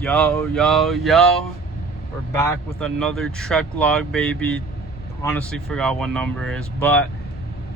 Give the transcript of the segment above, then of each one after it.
Yo, we're back with another trek log, baby. Honestly forgot what number it is, but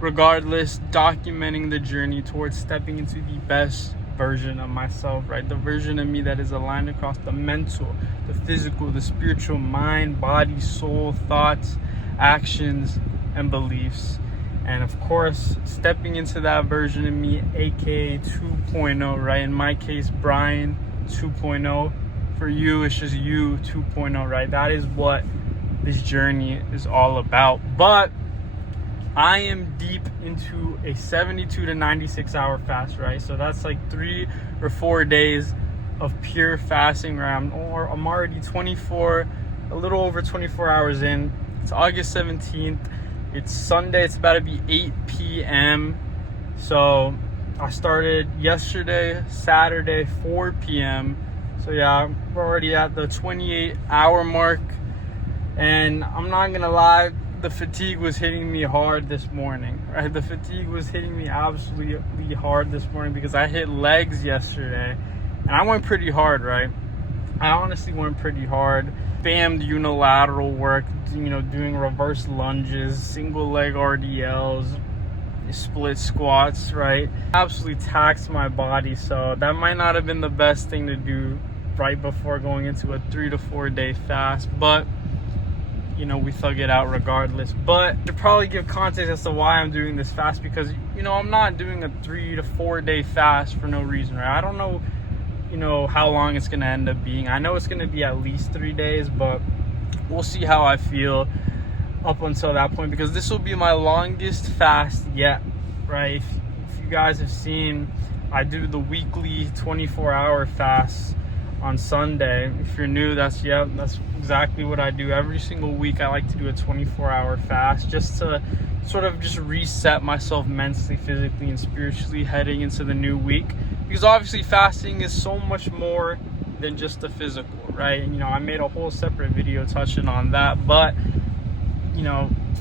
regardless, documenting the journey towards stepping into the best version of myself, right? The version of me that is aligned across the mental, the physical, the spiritual, mind, body, soul, thoughts, actions, and beliefs. And of course, stepping into that version of me, aka 2.0, right? In my case, Brian 2.0. For you, it's just you 2.0, right? That is what this journey is all about. But I am deep into a 72 to 96 hour fast, right? So that's like 3 or 4 days of pure fasting where I'm already a little over 24 hours in. It's August 17th. It's Sunday. It's about to be 8 p.m. So I started yesterday, Saturday, 4 p.m. So yeah, we're already at the 28-hour mark. And I'm not going to lie, the fatigue was hitting me hard this morning, right? The fatigue was hitting me absolutely hard this morning because I hit legs yesterday. And I went pretty hard, right? I honestly went pretty hard. Spammed unilateral work, doing reverse lunges, single leg RDLs, split squats, right? Absolutely taxed my body. So that might not have been the best thing to do right before going into a 3 to 4 day fast, but we thug it out regardless. But to probably give context as to why I'm doing this fast, because I'm not doing a 3 to 4 day fast for no reason, right? I don't know how long it's gonna end up being. I know it's gonna be at least 3 days, but we'll see how I feel up until that point, because this will be my longest fast yet, right? If you guys have seen, I do the weekly 24-hour fast on Sunday. If you're new, that's exactly what I do every single week. I like to do a 24-hour fast just to sort of just reset myself mentally, physically, and spiritually heading into the new week, because obviously fasting is so much more than just the physical, right? I made a whole separate video touching on that, but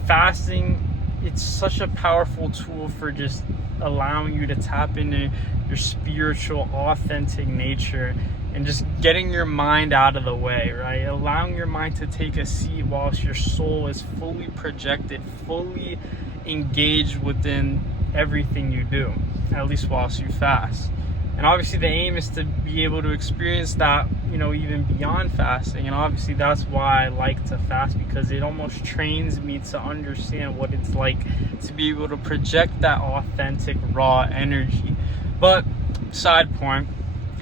fasting, it's such a powerful tool for just allowing you to tap into your spiritual, authentic nature and just getting your mind out of the way, right? Allowing your mind to take a seat whilst your soul is fully projected, fully engaged within everything you do, at least whilst you fast. And obviously the aim is to be able to experience that, even beyond fasting. And obviously that's why I like to fast, because it almost trains me to understand what it's like to be able to project that authentic, raw energy. But side point,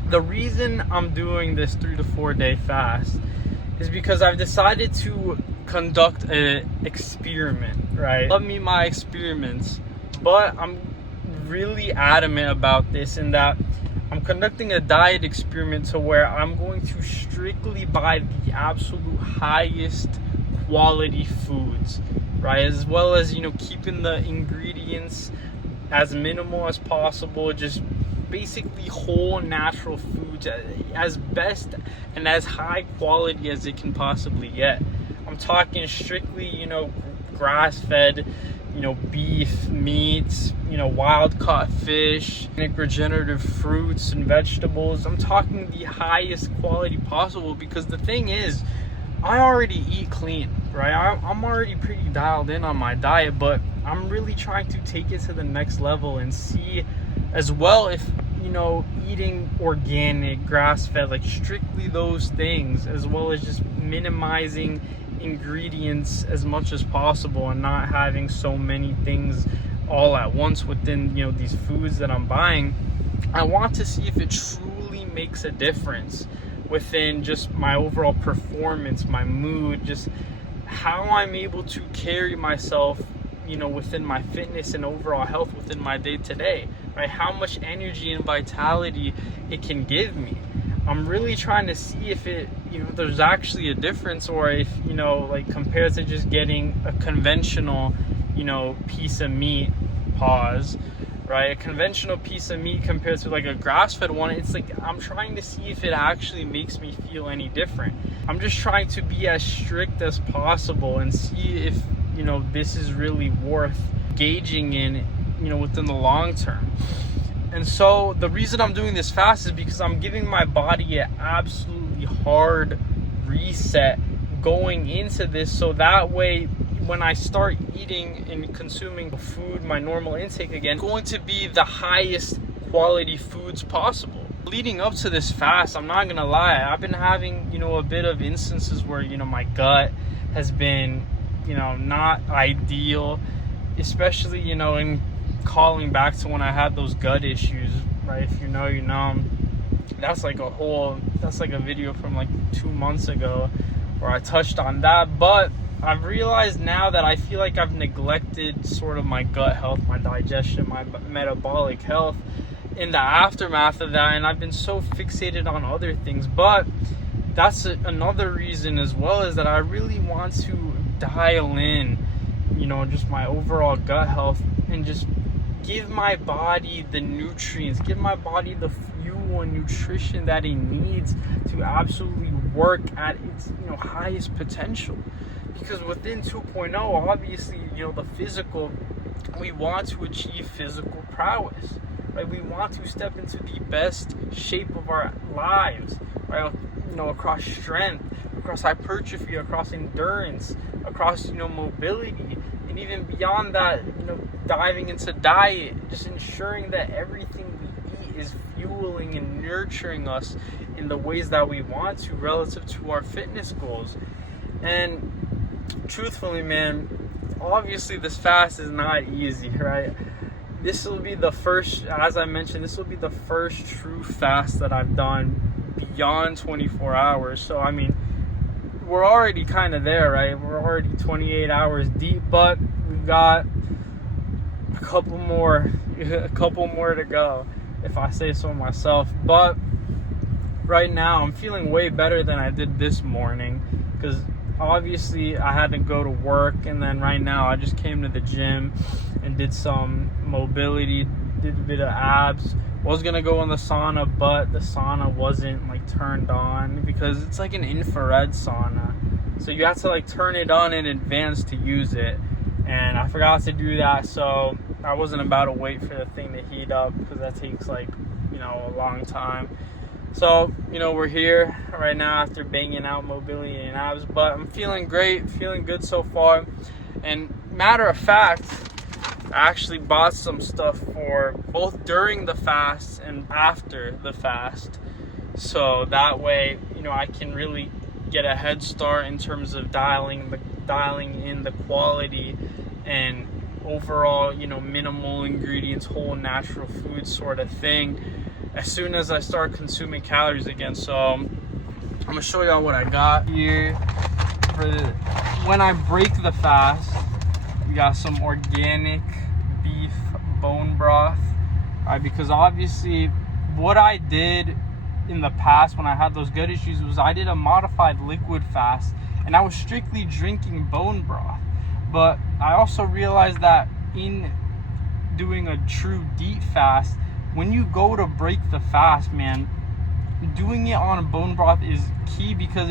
the reason I'm doing this 3 to 4 day fast is because I've decided to conduct an experiment, right? Love me my experiments, but I'm really adamant about this in that I'm conducting a diet experiment to where I'm going to strictly buy the absolute highest quality foods, right? As well as, keeping the ingredients as minimal as possible, just basically whole natural foods as best and as high quality as it can possibly get. I'm talking strictly, grass-fed, beef, meats, wild caught fish, regenerative fruits and vegetables. I'm talking the highest quality possible, because the thing is, I already eat clean, right? I'm already pretty dialed in on my diet, but I'm really trying to take it to the next level and see as well if, eating organic, grass-fed, like strictly those things, as well as just minimizing ingredients as much as possible and not having so many things all at once within these foods that I'm buying. I want to see if it truly makes a difference within just my overall performance, my mood, just how I'm able to carry myself within my fitness and overall health within my day-to-day, right? How much energy and vitality it can give me. I'm really trying to see if it, there's actually a difference, or if, compared to just getting a conventional, piece of meat, right? A conventional piece of meat compared to like a grass-fed one, it's like I'm trying to see if it actually makes me feel any different. I'm just trying to be as strict as possible and see if, this is really worth gauging in, within the long term. And so the reason I'm doing this fast is because I'm giving my body an absolutely hard reset going into this, so that way when I start eating and consuming food, my normal intake again, it's going to be the highest quality foods possible. Leading up to this fast, I'm not gonna lie, I've been having, a bit of instances where, my gut has been, not ideal, especially, in calling back to when I had those gut issues, right? If you know, that's like a video from like 2 months ago where I touched on that. But I've realized now that I feel like I've neglected sort of my gut health, my digestion, my metabolic health in the aftermath of that, and I've been so fixated on other things. But that's another reason as well, is that I really want to dial in, just my overall gut health and just give my body the nutrients, give my body the fuel and nutrition that it needs to absolutely work at its highest potential. Because within 2.0, obviously, the physical, we want to achieve physical prowess, right? We want to step into the best shape of our lives, right? Across strength, across hypertrophy, across endurance, across mobility, and even beyond that, diving into diet, just ensuring that everything we eat is fueling and nurturing us in the ways that we want to relative to our fitness goals. And truthfully, man, obviously this fast is not easy, right? This will be the first, as I mentioned, this will be the first true fast that I've done beyond 24 hours. So, I mean, we're already kind of there, right? We're already 28 hours deep, but we've got a couple more to go, if I say so myself. But right now, I'm feeling way better than I did this morning, because obviously I had to go to work, and then right now I just came to the gym and did some mobility, did a bit of abs. Was gonna go in the sauna, but the sauna wasn't like turned on because it's like an infrared sauna, so you have to like turn it on in advance to use it, and I forgot to do that, so I wasn't about to wait for the thing to heat up because that takes like a long time. So we're here right now after banging out mobility and abs, but I'm feeling great, feeling good so far. And matter of fact, I actually bought some stuff for both during the fast and after the fast, so that way I can really get a head start in terms of dialing in the quality and overall minimal ingredients, whole natural food sort of thing as soon as I start consuming calories again. So I'm gonna show y'all what I got here for when I break the fast. We got some organic beef bone broth, right? Because obviously what I did in the past when I had those gut issues was I did a modified liquid fast, and I was strictly drinking bone broth. But I also realized that in doing a true deep fast, when you go to break the fast, man, doing it on a bone broth is key, because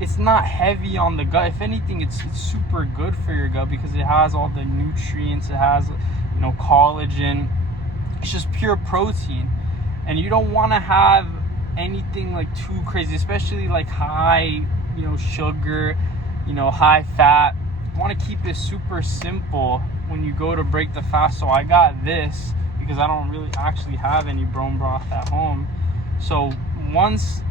it's not heavy on the gut. If anything, it's super good for your gut because it has all the nutrients, it has collagen. It's just pure protein, and you don't want to have anything like too crazy, especially like high sugar, high fat. You want to keep it super simple when you go to break the fast. So I got this because I don't really actually have any bone broth at home. So once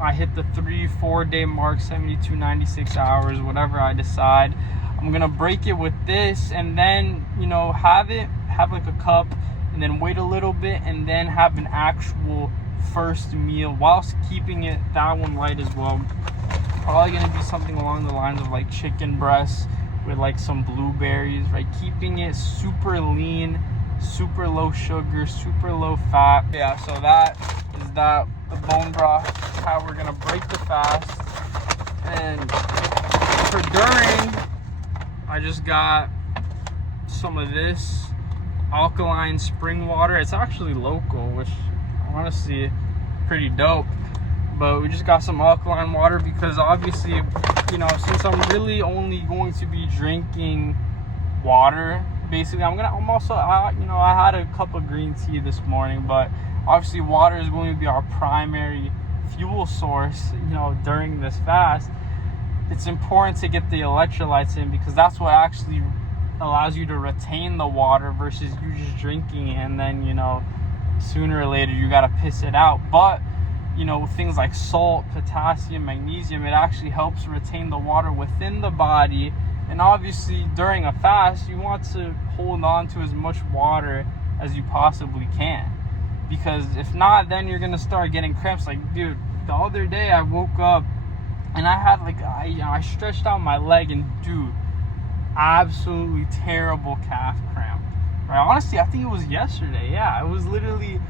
I hit the 3-4 day mark, 72, 96 hours, whatever I decide, I'm gonna break it with this, and then have like a cup, and then wait a little bit, and then have an actual first meal whilst keeping that one light as well. Probably gonna be something along the lines of like chicken breasts with like some blueberries, right? Keeping it super lean, super low sugar, super low fat. Yeah, so that is the bone broth, how we're gonna break the fast. And for during, I just got some of this alkaline spring water. It's actually local, which honestly pretty dope. But we just got some alkaline water because obviously, since I'm really only going to be drinking water basically I'm also, I had a cup of green tea this morning, but obviously water is going to be our primary fuel source, during this fast. It's important to get the electrolytes in, because that's what actually allows you to retain the water versus you just drinking it, and then, sooner or later you got to piss it out. But, with things like salt, potassium, magnesium, it actually helps retain the water within the body. And obviously during a fast, you want to hold on to as much water as you possibly can, because if not, then you're going to start getting cramps. Like, dude, the other day I woke up and I had I stretched out my leg, and dude, absolutely terrible calf cramp. Right? Honestly, I think it was yesterday. Yeah, I was literally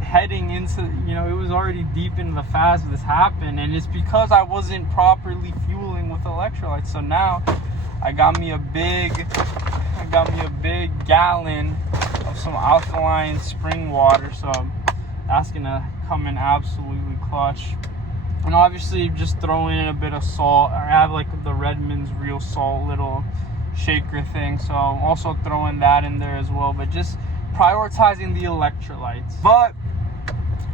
heading into, it was already deep into the fast this happened, and it's because I wasn't properly fueling with electrolytes. So now I got me a big gallon of some alkaline spring water, so that's gonna come in absolutely clutch. And obviously just throw in a bit of salt. I have the Redmond's real salt little shaker thing, so I'm also throwing that in there as well, but just prioritizing the electrolytes. But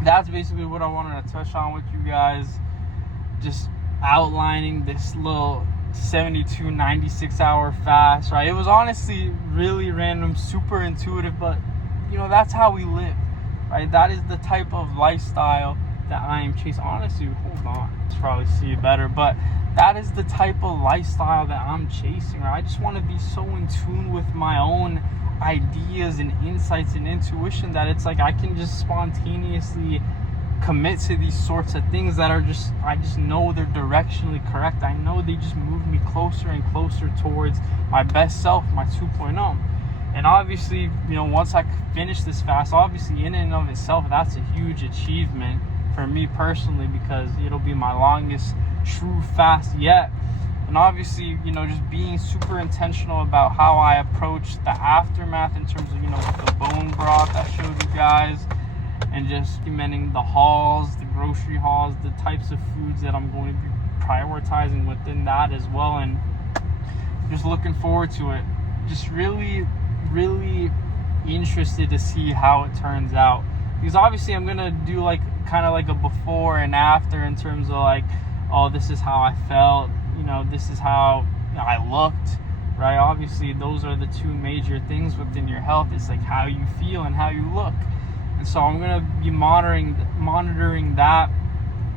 that's basically what I wanted to touch on with you guys, just outlining this little 72 96 hour fast, right? It was honestly really random, super intuitive, but that's how we live, right? That is the type of lifestyle that I am chasing. Honestly, hold on, you probably see it better, but that is the type of lifestyle that I'm chasing, right? I just want to be so in tune with my own ideas and insights and intuition that it's I can just spontaneously commit to these sorts of things that are I just know they're directionally correct. I know they just move me closer and closer towards my best self, my 2.0. And obviously, once I finish this fast, obviously in and of itself, that's a huge achievement for me personally, because it'll be my longest true fast yet. And obviously, just being super intentional about how I approach the aftermath in terms of, with the bone broth I showed you guys, and just documenting the hauls, the grocery hauls, the types of foods that I'm going to be prioritizing within that as well. And just looking forward to it. Just really, really interested to see how it turns out, because obviously I'm going to do kind of a before and after in terms of oh, this is how I felt, this is how I looked, right? Obviously those are the two major things within your health. It's how you feel and how you look. And so I'm going to be monitoring that.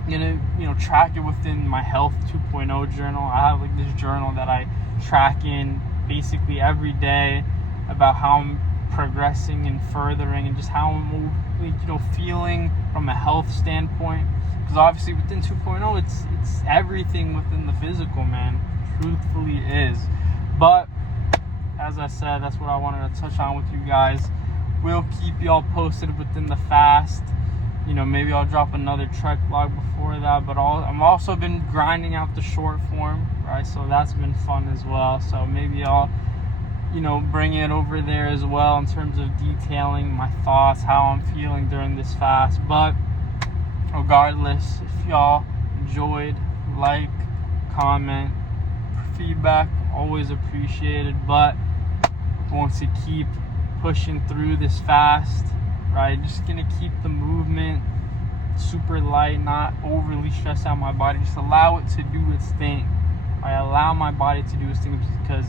I'm going to, track it within my health 2.0 journal. I have this journal that I track in basically every day about how I'm progressing and furthering, and just how I'm feeling from a health standpoint. Because obviously within 2.0, it's everything within the physical, man. Truthfully is. But as I said, that's what I wanted to touch on with you guys. We'll keep y'all posted within the fast. Maybe I'll drop another trek vlog before that. But I'm also been grinding out the short form, right? So that's been fun as well. So maybe I'll, bring it over there as well in terms of detailing my thoughts, how I'm feeling during this fast. But regardless, if y'all enjoyed, comment, feedback, always appreciated. But I'm going to keep pushing through this fast, right? Just gonna keep the movement super light, not overly stress out my body. Just allow it to do its thing. I allow my body to do its thing, because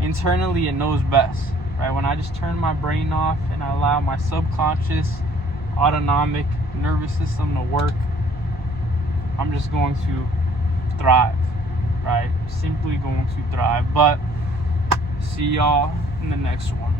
internally it knows best, right? When I just turn my brain off and I allow my subconscious autonomic nervous system to work, I'm just going to thrive, right? Simply going to thrive. But see y'all in the next one.